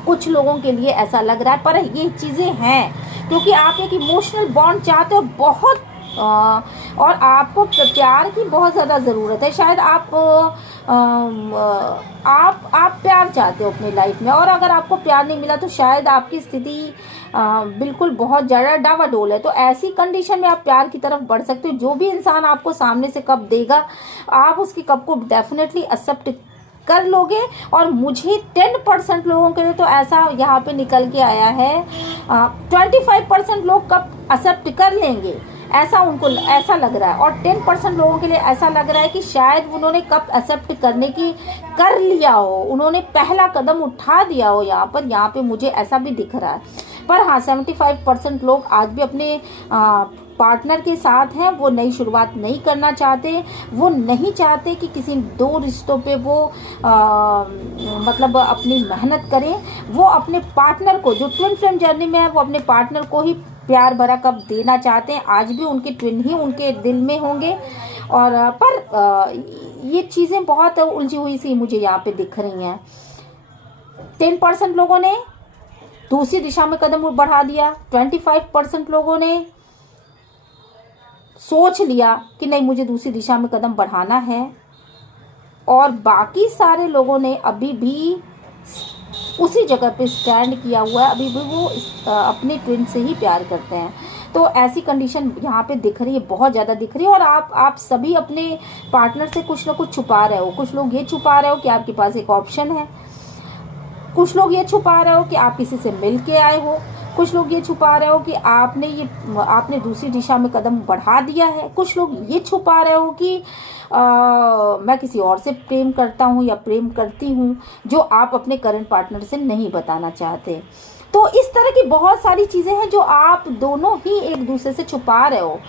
कुछ लोगों के लिए ऐसा लग रहा है, पर ये चीज़ें हैं क्योंकि आप एक इमोशनल बॉन्ड चाहते हो बहुत, और आपको प्यार की बहुत ज़्यादा ज़रूरत है। शायद आप प्यार चाहते हो अपनी लाइफ में, और अगर आपको प्यार नहीं मिला तो शायद आपकी स्थिति बिल्कुल बहुत ज़्यादा डावाडोल है। तो ऐसी कंडीशन में आप प्यार की तरफ बढ़ सकते हो। जो भी इंसान आपको सामने से कप देगा, आप उसकी कप को डेफिनेटली एक्सेप्ट कर लोगे। और मुझे 10% लोगों के लिए तो ऐसा यहाँ पे निकल के आया है, 25% लोग कप एक्सेप्ट कर लेंगे, ऐसा उनको ऐसा लग रहा है, और 10% लोगों के लिए ऐसा लग रहा है कि शायद उन्होंने कप एक्सेप्ट करने की कर लिया हो, उन्होंने पहला कदम उठा दिया हो। यहाँ पे मुझे ऐसा भी दिख रहा है। पर हाँ, 75% लोग आज भी अपने पार्टनर के साथ हैं, वो नई शुरुआत नहीं करना चाहते, वो नहीं चाहते कि किसी दो रिश्तों पे वो मतलब अपनी मेहनत करें। वो अपने पार्टनर को, जो ट्विन फ्लेम जर्नी में है, वो अपने पार्टनर को ही प्यार भरा कप देना चाहते हैं। आज भी उनके ट्विन ही उनके दिल में होंगे, और पर ये चीज़ें बहुत उलझी हुई सी मुझे यहाँ पे दिख रही हैं। 10% लोगों ने दूसरी दिशा में कदम बढ़ा दिया, 25% लोगों ने सोच लिया कि नहीं मुझे दूसरी दिशा में कदम बढ़ाना है, और बाकी सारे लोगों ने अभी भी उसी जगह पे स्टैंड किया हुआ है, अभी भी वो अपने ट्विन से ही प्यार करते हैं। तो ऐसी कंडीशन यहाँ पे दिख रही है, बहुत ज़्यादा दिख रही है। और आप सभी अपने पार्टनर से कुछ ना कुछ छुपा रहे हो। कुछ लोग ये छुपा रहे हो कि आपके पास एक ऑप्शन है, कुछ लोग ये छुपा रहे हो कि आप किसी से मिल के आए हो, कुछ लोग ये छुपा रहे हो कि आपने दूसरी दिशा में कदम बढ़ा दिया है, कुछ लोग ये छुपा रहे हो कि मैं किसी और से प्रेम करता हूँ या प्रेम करती हूँ, जो आप अपने करंट पार्टनर से नहीं बताना चाहते। तो इस तरह की बहुत सारी चीज़ें हैं जो आप दोनों ही एक दूसरे से छुपा रहे हो।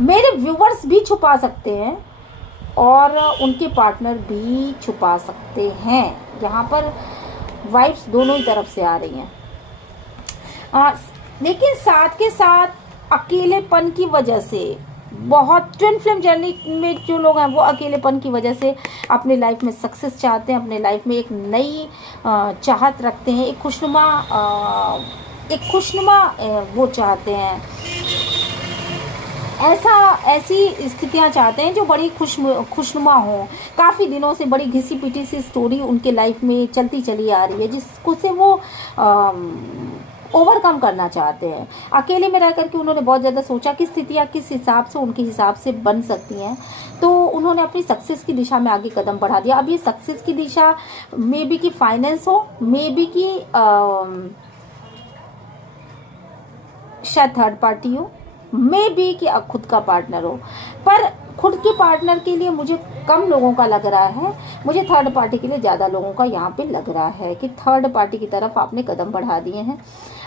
मेरे व्यूवर्स भी छुपा सकते हैं और उनके पार्टनर भी छुपा सकते हैं। यहाँ पर वाइब्स दोनों ही तरफ से आ रही हैं। लेकिन साथ के साथ अकेलेपन की वजह से, बहुत ट्विन फ्लेम जर्नी में जो लोग हैं वो अकेलेपन की वजह से अपने लाइफ में सक्सेस चाहते हैं, अपने लाइफ में एक नई चाहत रखते हैं, एक खुशनुमा वो चाहते हैं। ऐसी स्थितियाँ चाहते हैं जो बड़ी खुशनुमा हो। काफ़ी दिनों से बड़ी घिसी पिटी सी स्टोरी उनके लाइफ में चलती चली आ रही है, जिसको से वो ओवरकम करना चाहते हैं। अकेले में रह करके उन्होंने बहुत ज़्यादा सोचा कि स्थितियाँ किस हिसाब से उनके हिसाब से बन सकती हैं, तो उन्होंने अपनी सक्सेस की दिशा में आगे कदम बढ़ा दिया। अब ये सक्सेस की दिशा मे बी की फाइनेंस हो, मे बी की शायद थर्ड पार्टी हो, मे बी कि खुद का पार्टनर हो, पर खुद के पार्टनर के लिए मुझे कम लोगों का लग रहा है, मुझे थर्ड पार्टी के लिए ज़्यादा लोगों का यहाँ पे लग रहा है कि थर्ड पार्टी की तरफ आपने कदम बढ़ा दिए हैं।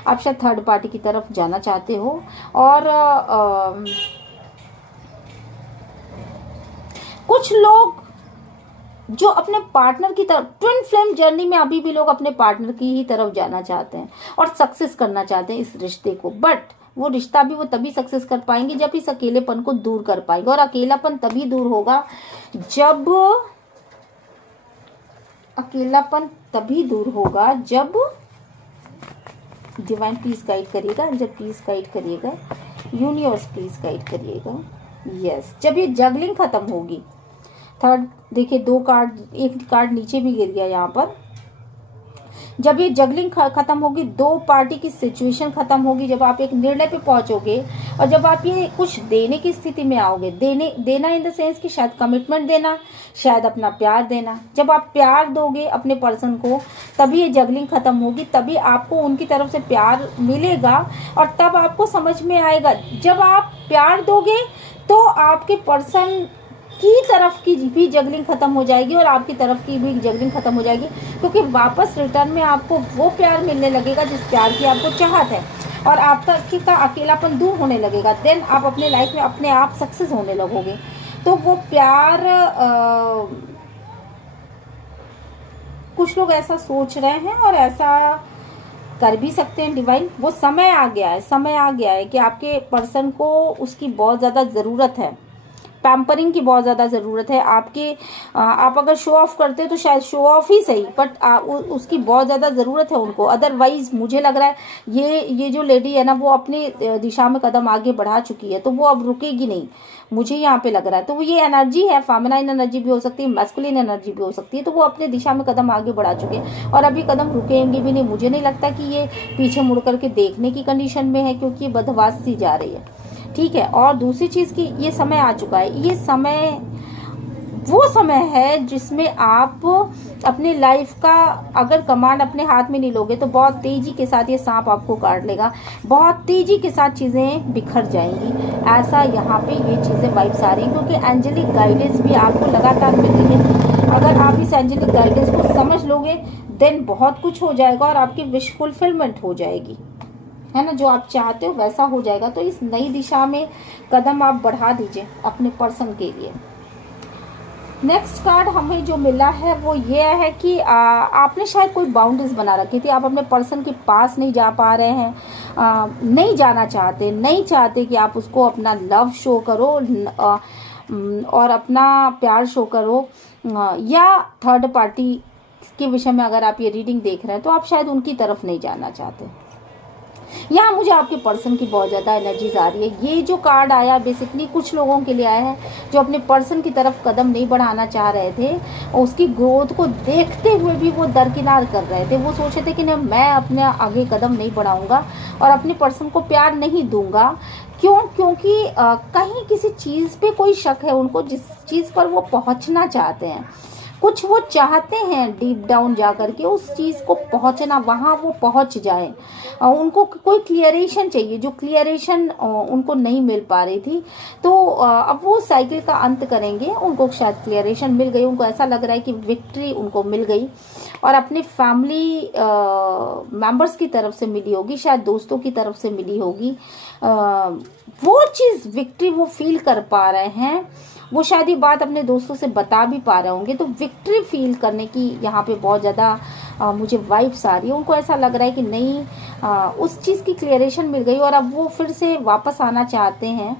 आप शायद थर्ड पार्टी की तरफ जाना चाहते हो। और कुछ लोग जो अपने पार्टनर की तरफ, ट्विन फ्लेम जर्नी में अभी भी लोग अपने पार्टनर की ही तरफ जाना चाहते हैं और सक्सेस करना चाहते हैं इस रिश्ते को। बट वो रिश्ता भी वो तभी सक्सेस कर पाएंगे जब इस अकेलेपन को दूर कर पाएंगे। और अकेलापन तभी दूर होगा जब, अकेलापन तभी दूर होगा जब डिवाइन प्लीज गाइड करिएगा, जब प्लीज गाइड करिएगा, यूनिवर्स प्लीज गाइड करिएगा। यस, जब ये जगलिंग खत्म होगी। थर्ड देखिए, 2 कार्ड, एक कार्ड नीचे भी गिर गया यहाँ पर। जब ये जगलिंग खत्म होगी, 2 पार्टी की सिचुएशन खत्म होगी, जब आप एक निर्णय पे पहुंचोगे और जब आप ये कुछ देने की स्थिति में आओगे, देना इन द सेंस कि शायद कमिटमेंट देना, शायद अपना प्यार देना। जब आप प्यार दोगे अपने पर्सन को, तभी ये जगलिंग खत्म होगी, तभी आपको उनकी तरफ से प्यार मिलेगा। और तब आपको समझ में आएगा, जब आप प्यार दोगे तो आपके पर्सन की तरफ की भी जगलिंग खत्म हो जाएगी और आपकी तरफ की भी जगलिंग खत्म हो जाएगी, क्योंकि वापस रिटर्न में आपको वो प्यार मिलने लगेगा जिस प्यार की आपको चाहत है, और आपका अकेलापन दूर होने लगेगा। देन आप अपने लाइफ में अपने आप सक्सेस होने लगोगे। तो वो प्यार, कुछ लोग ऐसा सोच रहे हैं और ऐसा कर भी सकते हैं डिवाइन। वो समय आ गया है, समय आ गया है कि आपके पर्सन को उसकी बहुत ज़्यादा ज़रूरत है, पैम्परिंग की बहुत ज़्यादा ज़रूरत है। आप अगर शो ऑफ करते हैं तो शायद शो ऑफ ही सही, बट उसकी बहुत ज़्यादा ज़रूरत है उनको। अदरवाइज मुझे लग रहा है ये जो लेडी है ना, वो अपनी दिशा में कदम आगे बढ़ा चुकी है, तो वो अब रुकेगी नहीं, मुझे यहाँ पे लग रहा है। तो वो ये एनर्जी है, फेमिनाइन एनर्जी भी हो सकती है, मैस्कुलिन एनर्जी भी हो सकती है। तो वो अपने दिशा में कदम आगे बढ़ा चुके हैं और अभी कदम रुकेंगे भी नहीं। मुझे नहीं लगता कि ये पीछे मुड़ करके देखने की कंडीशन में है, क्योंकि ये बदहवास सी जा रही है। ठीक है। और दूसरी चीज़ की, ये समय आ चुका है, ये समय वो समय है जिसमें आप अपनी लाइफ का अगर कमांड अपने हाथ में नहीं लोगे तो बहुत तेज़ी के साथ ये सांप आपको काट लेगा, बहुत तेज़ी के साथ चीज़ें बिखर जाएंगी। ऐसा यहाँ पे ये चीज़ें वाइब्स आ रही हैं, क्योंकि एंजेलिक गाइडेंस भी आपको लगातार मिल रही है। अगर आप इस एंजेलिक गाइडेंस को समझ लोगे, देन बहुत कुछ हो जाएगा और आपकी विश फुलफिलमेंट हो जाएगी, है ना। जो आप चाहते हो वैसा हो जाएगा। तो इस नई दिशा में कदम आप बढ़ा दीजिए अपने पर्सन के लिए। नेक्स्ट कार्ड हमें जो मिला है वो ये है कि आपने शायद कोई बाउंड्रीज बना रखी थी, आप अपने पर्सन के पास नहीं जा पा रहे हैं, नहीं जाना चाहते, नहीं चाहते कि आप उसको अपना लव शो करो और अपना प्यार शो करो, या थर्ड पार्टी के विषय में अगर आप ये रीडिंग देख रहे हैं तो आप शायद उनकी तरफ नहीं जाना चाहते। यहाँ मुझे आपके पर्सन की बहुत ज़्यादा एनर्जीज आ रही है। ये जो कार्ड आया बेसिकली कुछ लोगों के लिए आया है जो अपने पर्सन की तरफ कदम नहीं बढ़ाना चाह रहे थे, और उसकी ग्रोथ को देखते हुए भी वो दरकिनार कर रहे थे। वो सोच रहे थे कि नहीं, मैं अपने आगे कदम नहीं बढ़ाऊंगा और अपने पर्सन को प्यार नहीं दूंगा। क्यों? क्योंकि कहीं किसी चीज़ पे कोई शक है उनको, जिस चीज़ पर वो पहुँचना चाहते हैं। कुछ वो चाहते हैं डीप डाउन जा करके उस चीज़ को पहुंचना, वहाँ वो पहुंच जाए। उनको कोई क्लियरेशन चाहिए, जो क्लियरेशन उनको नहीं मिल पा रही थी। तो अब वो साइकिल का अंत करेंगे, उनको शायद क्लियरेशन मिल गई, उनको ऐसा लग रहा है कि विक्ट्री उनको मिल गई और अपने फैमिली मेंबर्स की तरफ से मिली होगी, शायद दोस्तों की तरफ से मिली होगी। वो चीज़ विक्ट्री वो फील कर पा रहे हैं, वो शायद ये बात अपने दोस्तों से बता भी पा रहे होंगे। तो विक्ट्री फील करने की यहाँ पे बहुत ज़्यादा मुझे वाइब्स आ रही है। उनको ऐसा लग रहा है कि नहीं, उस चीज़ की क्लियरेशन मिल गई और अब वो फिर से वापस आना चाहते हैं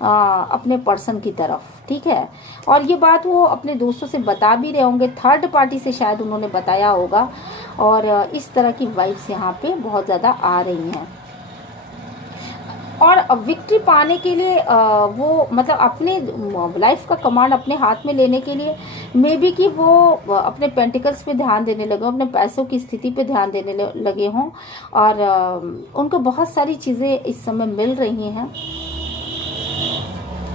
अपने पर्सन की तरफ। ठीक है। और ये बात वो अपने दोस्तों से बता भी रहे होंगे, थर्ड पार्टी से शायद उन्होंने बताया होगा। और इस तरह की वाइब्स यहाँ पे बहुत ज़्यादा आ रही हैं। और विक्ट्री पाने के लिए वो मतलब अपने लाइफ का कमांड अपने हाथ में लेने के लिए मे बी कि वो अपने पेंटिकल्स पे ध्यान देने लगे, अपने पैसों की स्थिति पे ध्यान देने लगे हों, और उनको बहुत सारी चीज़ें इस समय मिल रही हैं।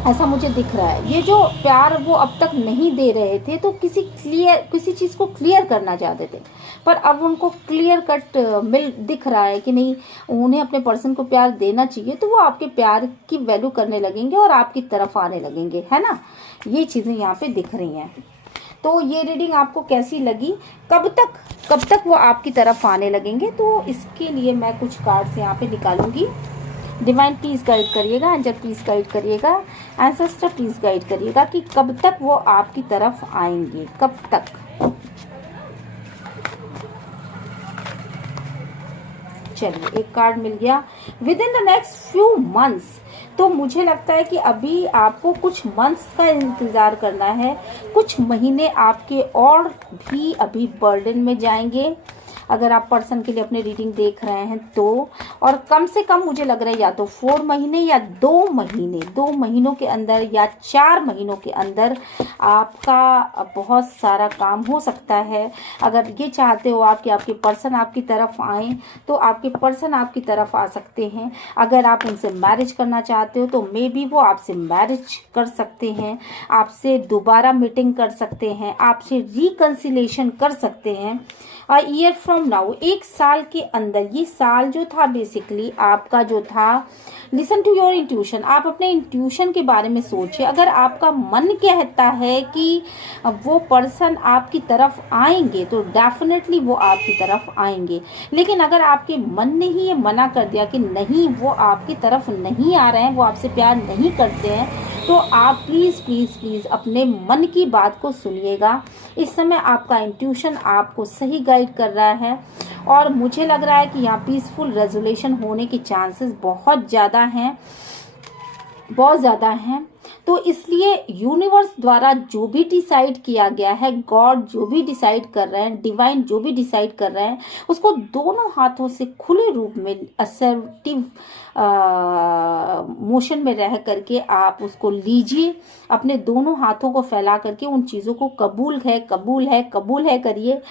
ऐसा मुझे दिख रहा है। ये जो प्यार वो अब तक नहीं दे रहे थे, तो किसी चीज़ को क्लियर करना चाहते थे, पर अब उनको क्लियर कट दिख रहा है कि नहीं, उन्हें अपने पर्सन को प्यार देना चाहिए, तो वो आपके प्यार की वैल्यू करने लगेंगे और आपकी तरफ आने लगेंगे, है ना। ये चीज़ें यहाँ पे दिख रही हैं। तो ये रीडिंग आपको कैसी लगी, कब तक वो आपकी तरफ आने लगेंगे, तो इसके लिए मैं कुछ कार्ड्स यहाँ पे निकालूंगी। डिवाइन प्लीज़ गाइड करिएगा, एंजल प्लीज़ गाइड करिएगा, एंसेस्टर प्लीज़ गाइड करिएगा कि कब तक वो आपकी तरफ आएंगे, कब तक। चलिए, एक कार्ड मिल गया, with in the next few months. तो मुझे लगता है कि अभी आपको कुछ मंथ्स का इंतज़ार करना है, कुछ महीने आपके और भी अभी बर्डन में जाएंगे, अगर आप पर्सन के लिए अपने रीडिंग देख रहे हैं तो। और कम से कम मुझे लग रहा है या तो 4 महीने या 2 महीनों के अंदर या 4 महीनों के अंदर आपका बहुत सारा काम हो सकता है। अगर ये चाहते हो आप कि आपके पर्सन आपकी तरफ आए, तो आपके पर्सन आपकी तरफ आ सकते हैं। अगर आप उनसे मैरिज करना चाहते हो तो मे बी वो आपसे मैरिज कर सकते हैं, आपसे दोबारा मीटिंग कर सकते हैं, आपसे रिकंसिलेशन कर सकते हैं। ईयर फ्रॉम नाउ, 1 साल के अंदर, ये साल जो था बेसिकली आपका जो था, लिसन टू योर इंट्यूशन। आप अपने इंट्यूशन के बारे में सोचिए। अगर आपका मन कहता है कि वो पर्सन आपकी तरफ आएंगे तो डेफिनेटली वो आपकी तरफ आएंगे। लेकिन अगर आपके मन ने ही ये मना कर दिया कि नहीं, वो आपकी तरफ नहीं आ रहे हैं, वो आपसे प्यार नहीं करते हैं, तो आप प्लीज़ अपने मन की बात को सुनिएगा। इस समय आपका इंट्यूशन आपको सही गाइड कर रहा है और मुझे लग रहा है कि यहाँ पीसफुल रेजोल्यूशन होने के चांसेस बहुत ज़्यादा हैं। तो इसलिए यूनिवर्स द्वारा जो भी डिसाइड किया गया है, गॉड जो भी डिसाइड कर रहे हैं, डिवाइन जो भी डिसाइड कर रहे हैं, उसको दोनों हाथों से खुले रूप में असर्टिव मोशन में रह करके आप उसको लीजिए। अपने दोनों हाथों को फैला करके उन चीज़ों को कबूल है करिए।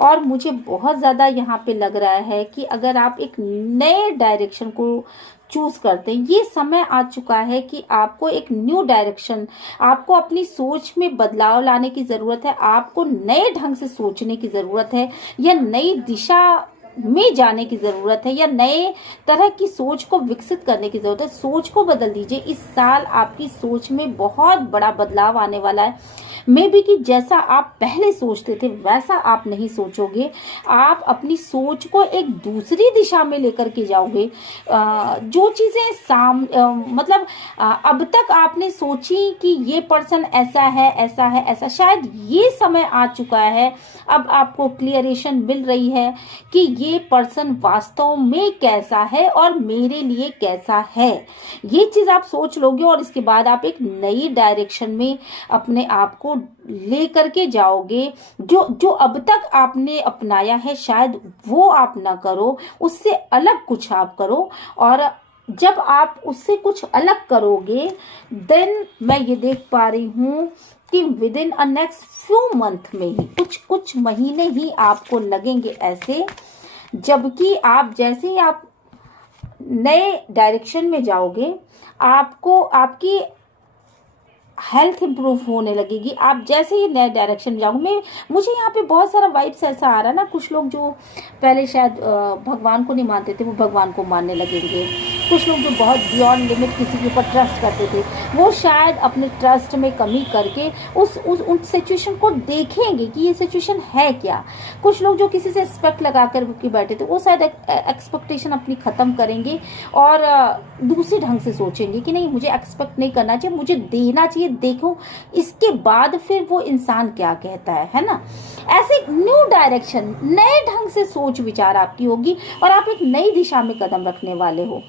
और मुझे बहुत ज़्यादा यहाँ पे लग रहा है कि अगर आप एक नए डायरेक्शन को चूज करते हैं, ये समय आ चुका है कि आपको एक न्यू डायरेक्शन, आपको अपनी सोच में बदलाव लाने की ज़रूरत है, आपको नए ढंग से सोचने की ज़रूरत है, या नई दिशा में जाने की ज़रूरत है, या नए तरह की सोच को विकसित करने की ज़रूरत है। सोच को बदल दीजिए। इस साल आपकी सोच में बहुत बड़ा बदलाव आने वाला है। मे बी कि जैसा आप पहले सोचते थे वैसा आप नहीं सोचोगे। आप अपनी सोच को एक दूसरी दिशा में लेकर के जाओगे। जो चीज़ें मतलब अब तक आपने सोची कि ये पर्सन ऐसा, शायद ये समय आ चुका है, अब आपको क्लियरेशन मिल रही है कि ये पर्सन वास्तव में कैसा है और मेरे लिए कैसा है। ये चीज़ आप सोच लोगे और इसके बाद आप एक नई डायरेक्शन में अपने आप को ले करके जाओगे। जो अब तक आपने अपनाया है शायद वो आप ना करो, उससे अलग कुछ आप करो। और जब आप उससे कुछ अलग करोगे, देन मैं ये देख पा रही हूँ कि with in a next few month में ही, कुछ महीने ही आपको लगेंगे ऐसे, जबकि आप जैसे ही आप नए डायरेक्शन में जाओगे, आपको आपकी हेल्थ इंप्रूव होने लगेगी। आप जैसे ही नए डायरेक्शन में जाओगे, मुझे यहाँ पे बहुत सारा वाइब्स ऐसा आ रहा है ना, कुछ लोग जो पहले शायद भगवान को नहीं मानते थे वो भगवान को मानने लगेंगे। कुछ लोग जो बहुत बियॉन्ड लिमिट किसी के ऊपर ट्रस्ट करते थे वो शायद अपने ट्रस्ट में कमी करके उन सिचुएशन को देखेंगे कि ये सिचुएशन है क्या। कुछ लोग जो किसी से एक्सपेक्ट लगा कर के बैठे थे वो शायद एक्सपेक्टेशन अपनी ख़त्म करेंगे और दूसरे ढंग से सोचेंगे कि नहीं, मुझे एक्सपेक्ट नहीं करना चाहिए, मुझे देना चाहिए, देखो इसके बाद फिर वो इंसान क्या कहता है ना। ऐसे न्यू डायरेक्शन, नए ढंग से सोच विचार आपकी होगी और आप एक नई दिशा में कदम रखने वाले हो।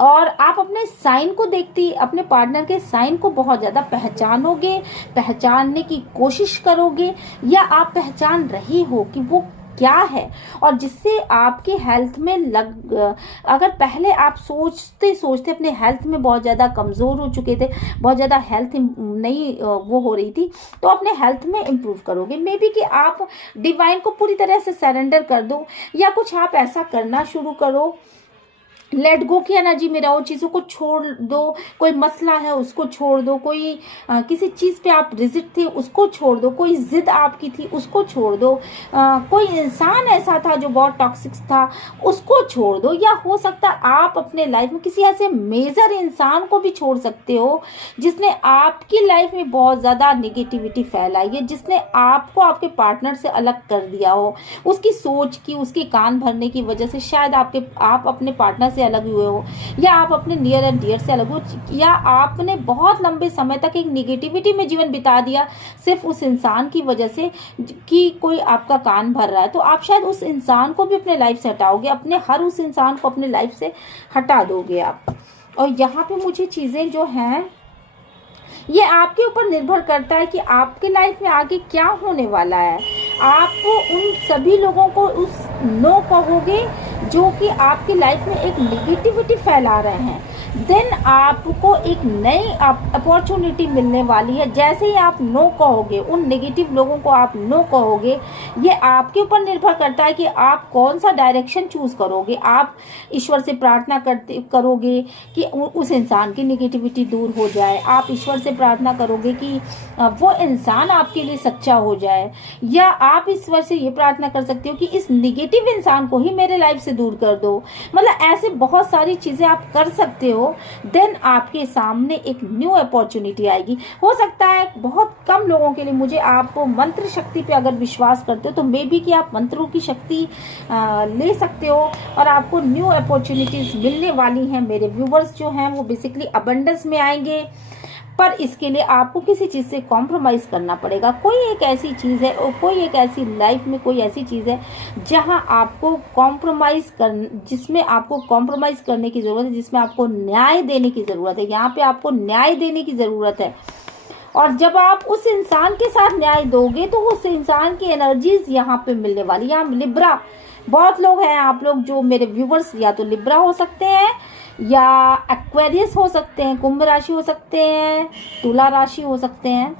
और आप अपने साइन को देखते, अपने पार्टनर के साइन को बहुत ज़्यादा पहचानोगे, पहचानने की कोशिश करोगे, या आप पहचान रही हो कि वो क्या है। और जिससे आपके हेल्थ में अगर पहले आप सोचते अपने हेल्थ में बहुत ज़्यादा कमज़ोर हो चुके थे, बहुत ज़्यादा हेल्थ नहीं वो हो रही थी, तो अपने हेल्थ में इम्प्रूव करोगे। मे बी कि आप डिवाइन को पूरी तरह से सरेंडर कर दो, या कुछ आप ऐसा करना शुरू करो लेट गो की एनर्जी में रहो, चीज़ों को छोड़ दो, कोई मसला है उसको छोड़ दो, कोई किसी चीज़ पे आप रिजिड थे उसको छोड़ दो, कोई जिद आपकी थी उसको छोड़ दो, कोई इंसान ऐसा था जो बहुत टॉक्सिक था उसको छोड़ दो, या हो सकता है आप अपने लाइफ में किसी ऐसे मेजर इंसान को भी छोड़ सकते हो जिसने आपकी लाइफ में बहुत ज़्यादा निगेटिविटी फैलाई है, जिसने आपको आपके पार्टनर से अलग कर दिया हो, उसकी सोच की, उसके कान भरने की वजह से शायद आप अपने पार्टनर से अलग हुए हो, या आप अपने नियर एंड डियर से अलग हो, या आपने बहुत लंबे समय तक एक निगेटिविटी में जीवन बिता दिया सिर्फ उस इंसान की वजह से कि कोई आपका कान भर रहा है। तो आप शायद उस इंसान को भी अपने लाइफ से हटाओगे, अपने हर उस इंसान को अपने लाइफ से हटा दोगे आप। और यहाँ पे मुझे चीज़ें जो हैं ये आपके ऊपर निर्भर करता है कि आपके लाइफ में आगे क्या होने वाला है। आप उन सभी लोगों को उस नो कहोगे जो कि आपकी लाइफ में एक नेगेटिविटी फैला रहे हैं, देन आपको एक नई अपॉर्चुनिटी मिलने वाली है। जैसे ही आप नो कहोगे, उन नेगेटिव लोगों को आप नो कहोगे, ये आपके ऊपर निर्भर करता है कि आप कौन सा डायरेक्शन चूज करोगे। आप ईश्वर से प्रार्थना करोगे कि उस इंसान की नेगेटिविटी दूर हो जाए, आप ईश्वर से प्रार्थना करोगे कि वो इंसान आपके लिए सच्चा हो जाए, या आप ईश्वर से ये प्रार्थना कर सकते हो कि इस नेगेटिव इंसान को ही मेरे लाइफ से दूर कर दो। मतलब ऐसे बहुत सारी चीज़ें आप कर सकते हो। देन आपके सामने एक न्यू अपॉर्चुनिटी आएगी। हो सकता है बहुत कम लोगों के लिए, मुझे आप मंत्र शक्ति पे अगर विश्वास करते हो तो मे बी कि आप मंत्रों की शक्ति ले सकते हो और आपको न्यू अपॉर्चुनिटीज मिलने वाली हैं। मेरे व्यूवर्स जो हैं वो बेसिकली अबंडेंस में आएंगे, पर इसके लिए आपको किसी चीज़ से कॉम्प्रोमाइज़ करना पड़ेगा। कोई एक ऐसी चीज़ है और कोई एक ऐसी लाइफ में कोई ऐसी चीज़ है जहां आपको जिसमें आपको कॉम्प्रोमाइज़ करने की ज़रूरत है, जिसमें आपको न्याय देने की ज़रूरत है। यहाँ पे आपको न्याय देने की ज़रूरत है, और जब आप उस इंसान के साथ न्याय दोगे तो उस इंसान की एनर्जीज यहाँ पे मिलने वाली। यहाँ लिब्रा बहुत लोग हैं, आप लोग जो मेरे व्यूवर्स या तो लिब्रा हो सकते हैं, या एक्वेरियस हो सकते हैं, कुंभ राशि हो सकते हैं, तुला राशि हो सकते हैं।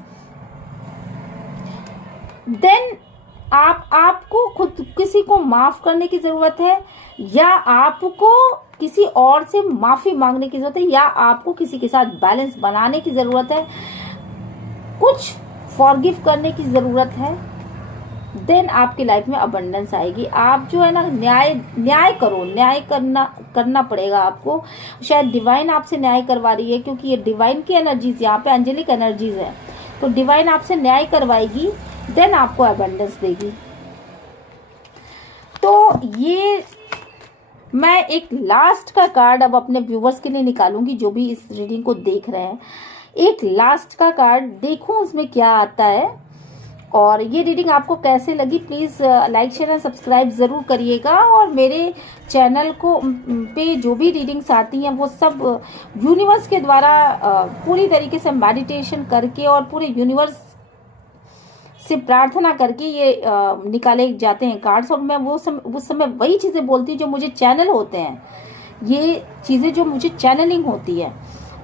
देन आपको खुद किसी को माफ करने की जरूरत है, या आपको किसी और से माफी मांगने की जरूरत है, या आपको किसी के साथ बैलेंस बनाने की जरूरत है, कुछ फॉरगिव करने की जरूरत है। देन आपकी लाइफ में अबंडेंस आएगी। आप जो है ना न्याय करो, न्याय करना पड़ेगा आपको। शायद डिवाइन आपसे न्याय करवा रही है, क्योंकि ये डिवाइन की एनर्जीज, यहाँ पे एंजेलिक एनर्जीज है, तो डिवाइन आपसे न्याय करवाएगी, देन आपको अबंडेंस देगी। तो ये मैं एक लास्ट का कार्ड अब अपने व्यूवर्स के लिए निकालूंगी जो भी इस रीडिंग को देख रहे हैं। एक लास्ट का कार्ड देखो उसमें क्या आता है, और ये रीडिंग आपको कैसे लगी please like share and subscribe ज़रूर करिएगा। और मेरे चैनल को पे जो भी रीडिंग्स आती हैं वो सब यूनिवर्स के द्वारा पूरी तरीके से मेडिटेशन करके और पूरे यूनिवर्स से प्रार्थना करके ये निकाले जाते हैं कार्ड्स। और मैं उस समय वही चीज़ें बोलती हूँ जो मुझे चैनल होते हैं, ये चीज़ें जो मुझे चैनलिंग होती है।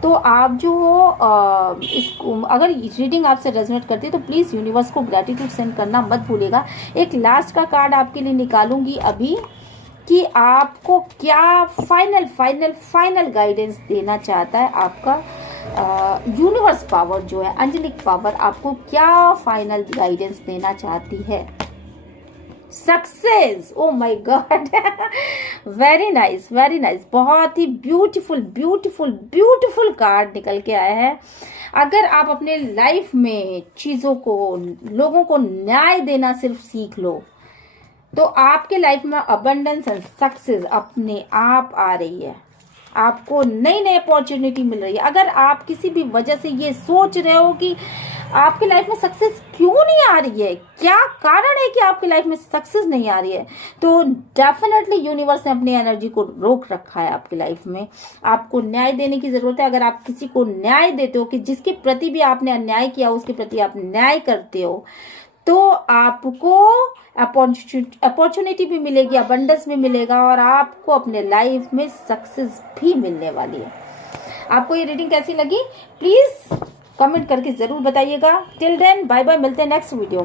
तो आप जो इसको अगर रीडिंग आपसे रेजोनेट करती है तो प्लीज़ यूनिवर्स को ग्रैटिट्यूड सेंड करना मत भूलिएगा। एक लास्ट का कार्ड आपके लिए निकालूंगी अभी कि आपको क्या फाइनल गाइडेंस देना चाहता है आपका यूनिवर्स पावर जो है, एंजेलिक पावर आपको क्या फाइनल गाइडेंस देना चाहती है। Success, oh my God, very nice, बहुत ही ब्यूटीफुल कार्ड निकल के आया है। अगर आप अपने लाइफ में चीज़ों को, लोगों को न्याय देना सिर्फ सीख लो तो आपके लाइफ में अबंडेंस एंड सक्सेस अपने आप आ रही है। आपको नई अपॉर्चुनिटी मिल रही है। अगर आप किसी भी वजह से ये सोच रहे हो कि आपकी लाइफ में सक्सेस क्यों नहीं आ रही है, क्या कारण है कि आपकी लाइफ में सक्सेस नहीं आ रही है, तो डेफिनेटली यूनिवर्स ने अपनी एनर्जी को रोक रखा है आपकी लाइफ में। आपको न्याय देने की जरूरत है। अगर आप किसी को न्याय देते हो, कि जिसके प्रति भी आपने अन्याय किया उसके प्रति आप न्याय करते हो, तो आपको अपॉर्चुनिटी भी मिलेगी, अबंडेंस भी मिलेगा, और आपको अपने लाइफ में सक्सेस भी मिलने वाली है। आपको ये रीडिंग कैसी लगी प्लीज कमेंट करके जरूर बताइएगा। टिल देन बाय बाय, मिलते हैं नेक्स्ट वीडियो में।